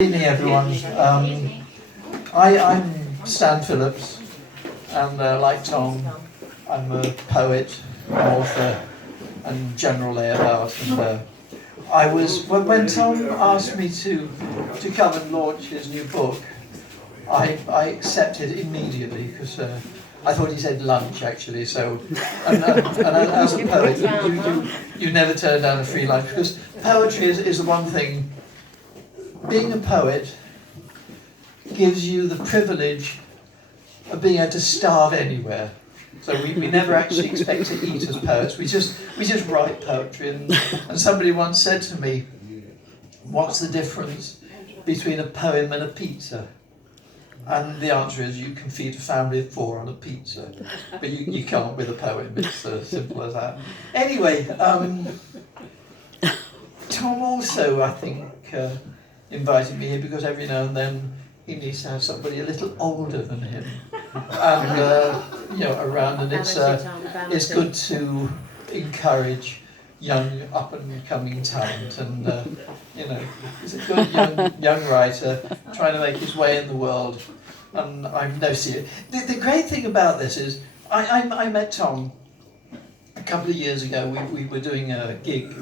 Good evening, everyone. I'm Stan Phillips, and like Tom, I'm a poet, author, and general layabout. And when Tom asked me to come and launch his new book, I accepted immediately because I thought he said lunch actually. So, and as a poet, you never turn down a free lunch because poetry is the one thing. Being a poet gives you the privilege of being able to starve anywhere. So we never actually expect to eat as poets. We just write poetry. And somebody once said to me, "What's the difference between a poem and a pizza?" And the answer is you can feed a family of 4 on a pizza, but you can't with a poem. It's as simple as that. Anyway, Tom also, I think, invited me here because every now and then he needs to have somebody a little older than him, and around. And it's good to encourage young up and coming talent. And he's a good young writer trying to make his way in the world. And I've noticed it. The great thing about this is I met Tom a couple of years ago. We were doing a gig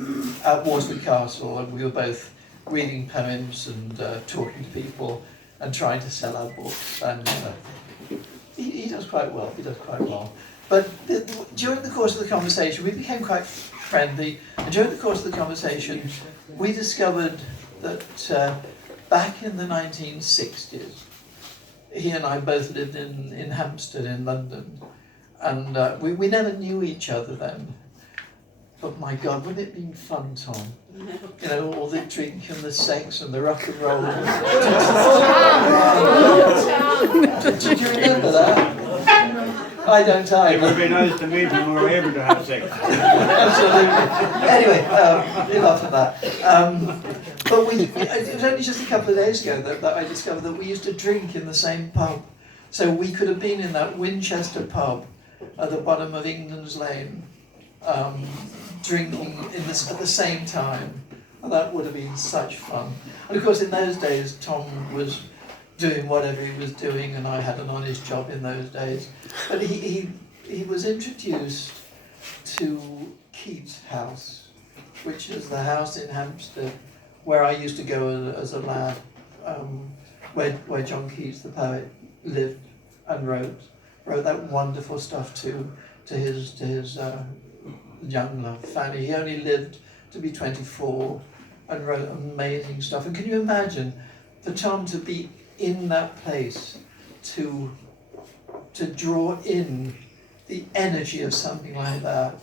at Waterford Castle, and we were both reading poems and talking to people and trying to sell our books. And he does quite well. But during the course of the conversation, we became quite friendly. And during the course of the conversation, we discovered that back in the 1960s, he and I both lived in Hampstead in London. And we never knew each other then. But my God, wouldn't it have been fun, Tom? You know, all the drink and the sex and the rock and roll. Do you remember that? I don't either. It would be nice to meet when we were able to have sex. Absolutely. Anyway, enough of that. But it was only just a couple of days ago that I discovered that we used to drink in the same pub. So we could have been in that Winchester pub at the bottom of England's Lane, drinking at the same time, and that would have been such fun. And of course, in those days, Tom was doing whatever he was doing, and I had an honest job in those days. But he was introduced to Keats House, which is the house in Hampstead where I used to go as a lad, where John Keats, the poet, lived and wrote that wonderful stuff to his young love, Fanny. He only lived to be 24 and wrote amazing stuff. And can you imagine for Tom to be in that place, to draw in the energy of something like that,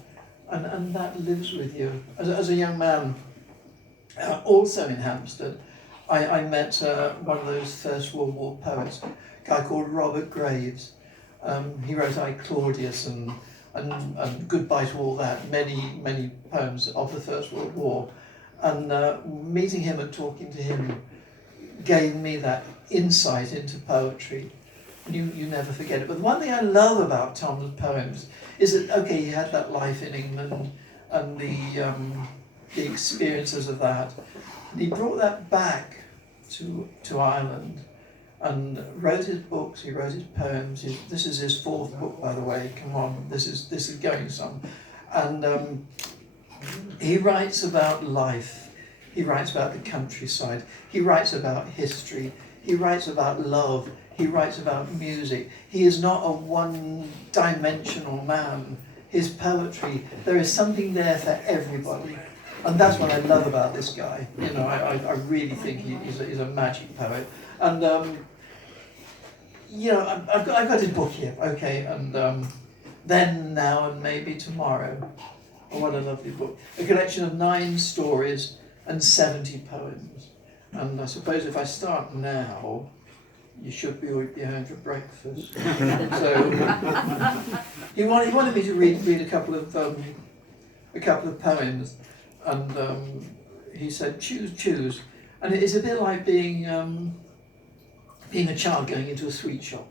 and that lives with you. As a young man, also in Hampstead, I met one of those First World War poets, a guy called Robert Graves. He wrote I Claudius and Goodbye to All That, many poems of the First World War. And meeting him and talking to him gave me that insight into poetry. You never forget it. But the one thing I love about Tom's poems is that, okay, he had that life in England and the experiences of that. And he brought that back to Ireland and wrote his books, he wrote his poems. This is his 4th book, by the way. Come on, this is going some. And he writes about life. He writes about the countryside. He writes about history. He writes about love. He writes about music. He is not a one-dimensional man. His poetry, there is something there for everybody. And that's what I love about this guy. You know, I really think he's a magic poet. And I've got his book here, okay, and Then, Now, and Maybe Tomorrow. Oh, what a lovely book. A collection of 9 stories and 70 poems. And I suppose if I start now, you should be home for breakfast. So he wanted me to read a couple of poems, and he said, choose. And it is a bit like being a child going into a sweet shop,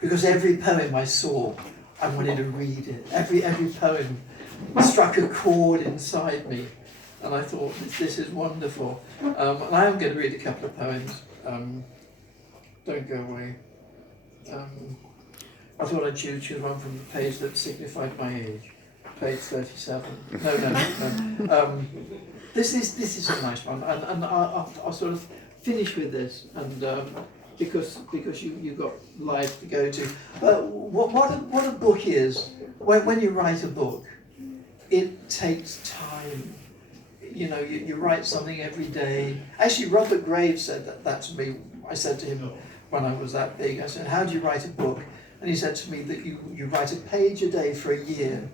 because every poem I saw, I wanted to read it. Every poem struck a chord inside me, And I thought, this is wonderful. And I am going to read a couple of poems. Don't go away. I thought I'd choose one from the page that signified my age. Page 37. No. This is a nice one, and I'll sort of finish with this, and because you got live to go to. What a book is, when you write a book, it takes time. You know, you write something every day. Actually, Robert Graves said that to me. I said to him when I was that big, I said, how do you write a book? And he said to me that you write a page a day for a year.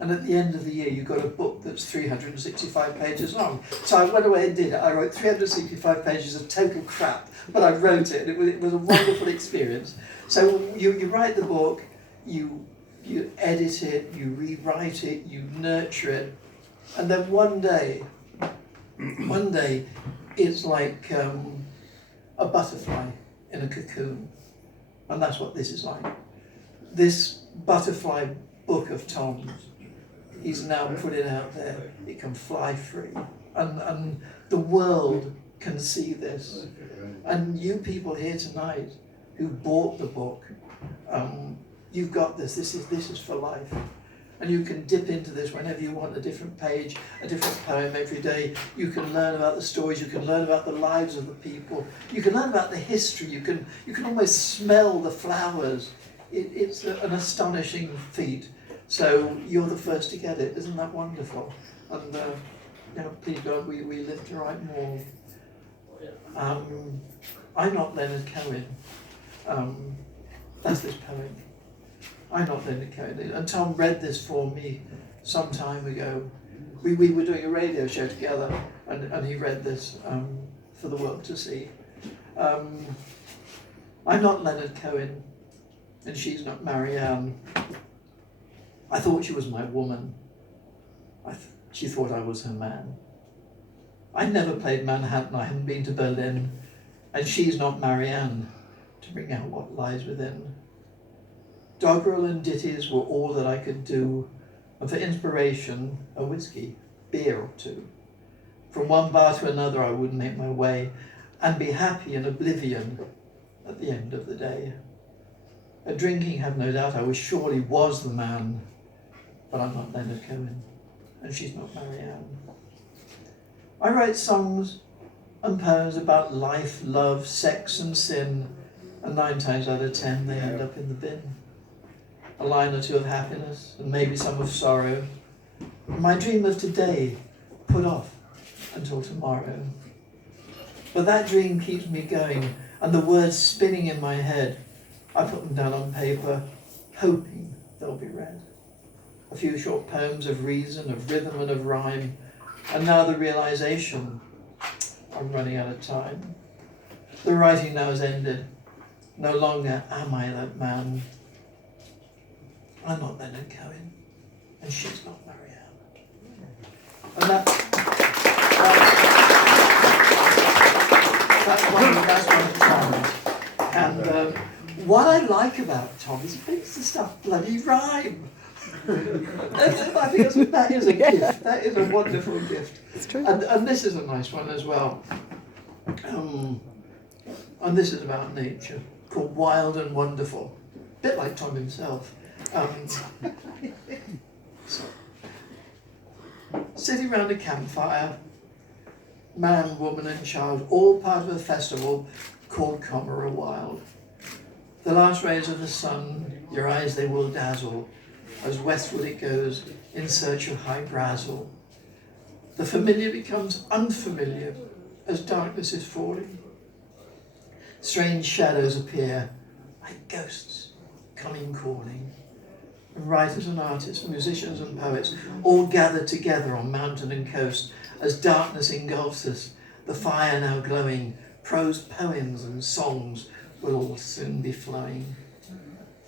And at the end of the year, you got a book that's 365 pages long. So I went away and did it. I wrote 365 pages of total crap, but I wrote it, and it was a wonderful experience. So you write the book, you edit it, you rewrite it, you nurture it, and then one day, it's like a butterfly in a cocoon, and that's what this is like. This butterfly book of Tom's, he's now put it out there. It can fly free, and the world can see this. And you people here tonight who bought the book, you've got this. This is for life, and you can dip into this whenever you want. A different page, a different poem every day. You can learn about the stories. You can learn about the lives of the people. You can learn about the history. You can almost smell the flowers. It's an astonishing feat. So you're the first to get it. Isn't that wonderful? And please God, we live to write more. I'm not Leonard Cohen. That's this poem. I'm not Leonard Cohen. And Tom read this for me some time ago. We were doing a radio show together, and he read this for the world to see. I'm not Leonard Cohen, and she's not Marianne. I thought she was my woman. She thought I was her man. I never played Manhattan, I haven't been to Berlin, and she's not Marianne to bring out what lies within. Doggerel and ditties were all that I could do, and for inspiration, a whiskey, beer or two. From one bar to another I would make my way, and be happy in oblivion at the end of the day. At drinking, have no doubt, I surely was the man, but I'm not Leonard Cohen, and she's not Marianne. I write songs and poems about life, love, sex and sin, and 9 times out of 10 they end up in the bin. A line or two of happiness, and maybe some of sorrow. My dream of today put off until tomorrow. But that dream keeps me going, and the words spinning in my head, I put them down on paper, hoping they'll be read. A few short poems of reason, of rhythm and of rhyme, and now the realization, I'm running out of time. The writing now has ended. No longer am I that man. I'm not Leonard Cohen, and she's not Marianne. And that's one of Tom's. And what I like about Tom is he makes the stuff bloody rhyme. I think that is a gift. That is a wonderful gift. It's true. And this is a nice one as well. And this is about nature, called Wild and Wonderful. A bit like Tom himself. Sitting round a campfire, man, woman and child, all part of a festival called Comera Wild. The last rays of the sun, your eyes they will dazzle, as westward it goes in search of high brazzle. The familiar becomes unfamiliar as darkness is falling. Strange shadows appear like ghosts coming calling. And writers and artists, musicians and poets, all gathered together on mountain and coast as darkness engulfs us, the fire now glowing, prose poems and songs will all soon be flowing.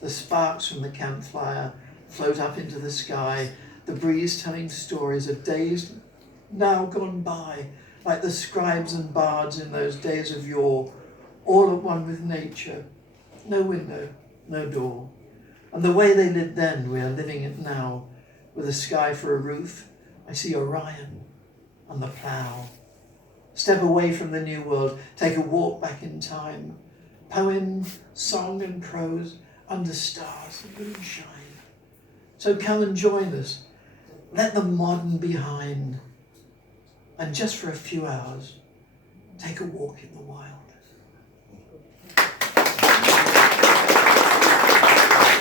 The sparks from the campfire float up into the sky, the breeze telling stories of days now gone by, like the scribes and bards in those days of yore, all at one with nature, no window, no door. And the way they lived then, we are living it now, with a sky for a roof. I see Orion, and the plough. Step away from the new world, take a walk back in time. Poem, song and prose under stars and moonshine. So come and join us. Let the modern behind. And just for a few hours, take a walk in the wild.